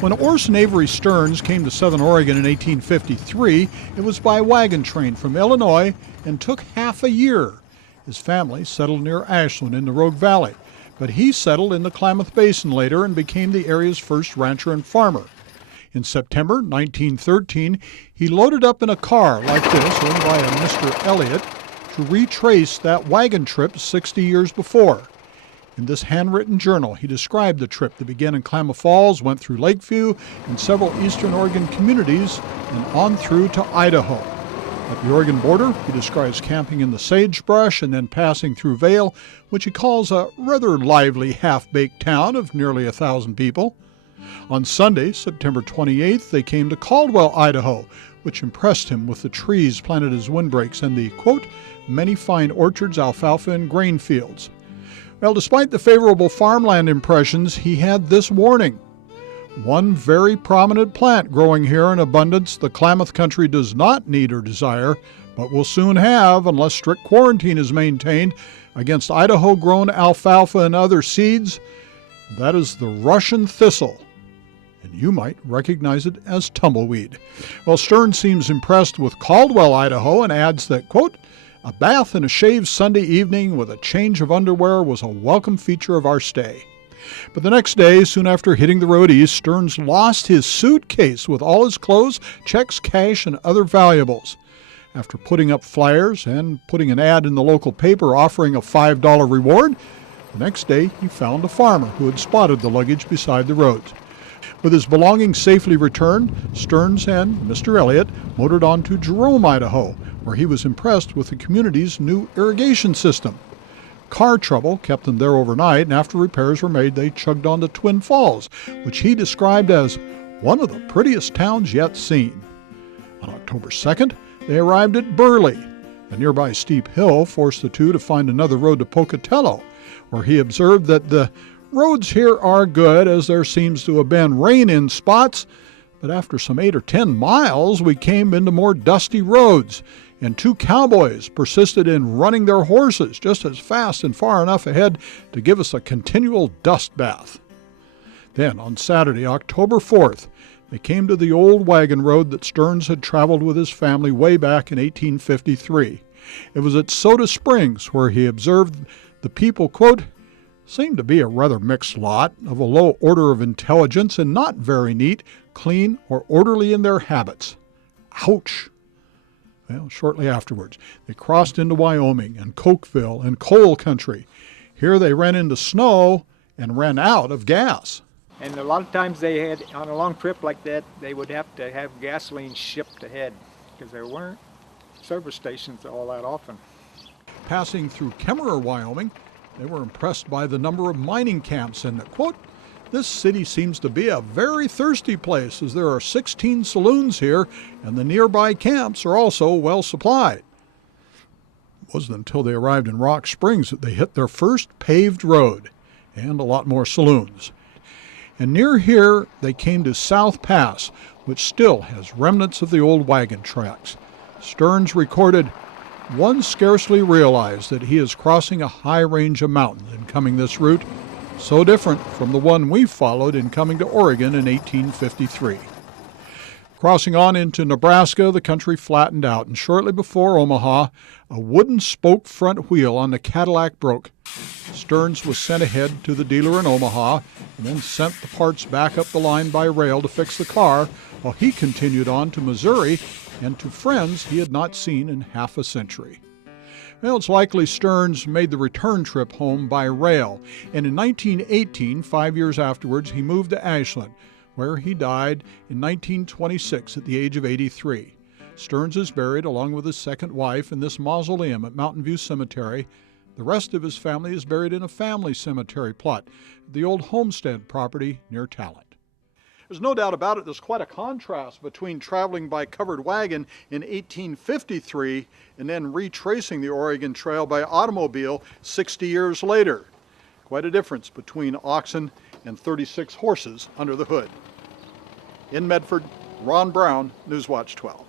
When Orson Avery Stearns came to Southern Oregon in 1853, it was by wagon train from Illinois and took half a year. His family settled near Ashland in the Rogue Valley, but he settled in the Klamath Basin later and became the area's first rancher and farmer. In September 1913, he loaded up in a car like this, owned by a Mr. Elliott, to retrace that wagon trip 60 years before. In this handwritten journal, he described the trip that began in Klamath Falls, went through Lakeview and several eastern Oregon communities, and on through to Idaho. At the Oregon border, he describes camping in the sagebrush and then passing through Vail, which he calls a rather lively half-baked town of nearly 1,000 people. On Sunday, September 28th, they came to Caldwell, Idaho, which impressed him with the trees planted as windbreaks and the, quote, many fine orchards, alfalfa, and grain fields. Well, despite the favorable farmland impressions, he had this warning. One very prominent plant growing here in abundance the Klamath country does not need or desire, but will soon have unless strict quarantine is maintained against Idaho-grown alfalfa and other seeds. That is the Russian thistle, and you might recognize it as tumbleweed. Well, Stearns seems impressed with Caldwell, Idaho, and adds that, quote, a bath and a shave Sunday evening with a change of underwear was a welcome feature of our stay. But the next day, soon after hitting the road east, Stearns lost his suitcase with all his clothes, checks, cash, and other valuables. After putting up flyers and putting an ad in the local paper offering a $5 reward, the next day he found a farmer who had spotted the luggage beside the road. With his belongings safely returned, Stearns and Mr. Elliott motored on to Jerome, Idaho, where he was impressed with the community's new irrigation system. Car trouble kept them there overnight, and after repairs were made, they chugged on to Twin Falls, which he described as one of the prettiest towns yet seen. On October 2nd, they arrived at Burley. A nearby steep hill forced the two to find another road to Pocatello, where he observed that the roads here are good, as there seems to have been rain in spots, but after some 8 or 10 miles, we came into more dusty roads, and two cowboys persisted in running their horses just as fast and far enough ahead to give us a continual dust bath. Then, on Saturday, October 4th, they came to the old wagon road that Stearns had traveled with his family way back in 1853. It was at Soda Springs where he observed the people, quote, seemed to be a rather mixed lot, of a low order of intelligence and not very neat, clean, or orderly in their habits. Ouch! Well, shortly afterwards, they crossed into Wyoming and Cokeville and coal country. Here they ran into snow and ran out of gas. And a lot of times they had, on a long trip like that, they would have to have gasoline shipped ahead because there weren't service stations all that often. Passing through Kemmerer, Wyoming, they were impressed by the number of mining camps and, quote, this city seems to be a very thirsty place, as there are 16 saloons here and the nearby camps are also well supplied. It wasn't until they arrived in Rock Springs that they hit their first paved road and a lot more saloons. And near here they came to South Pass, which still has remnants of the old wagon tracks. Stearns recorded, one scarcely realized that he is crossing a high range of mountains in coming this route, so different from the one we followed in coming to Oregon in 1853. Crossing on into Nebraska, the country flattened out, and shortly before Omaha, a wooden spoke front wheel on the Cadillac broke. Stearns was sent ahead to the dealer in Omaha and then sent the parts back up the line by rail to fix the car, while he continued on to Missouri and to friends he had not seen in half a century. Well, it's likely Stearns made the return trip home by rail, and in 1918, 5 years afterwards, he moved to Ashland, where he died in 1926 at the age of 83. Stearns is buried along with his second wife in this mausoleum at Mountain View Cemetery. The rest of his family is buried in a family cemetery plot at the old homestead property near Talent. There's no doubt about it, there's quite a contrast between traveling by covered wagon in 1853 and then retracing the Oregon Trail by automobile 60 years later. Quite a difference between oxen and 36 horses under the hood. In Medford, Ron Brown, Newswatch 12.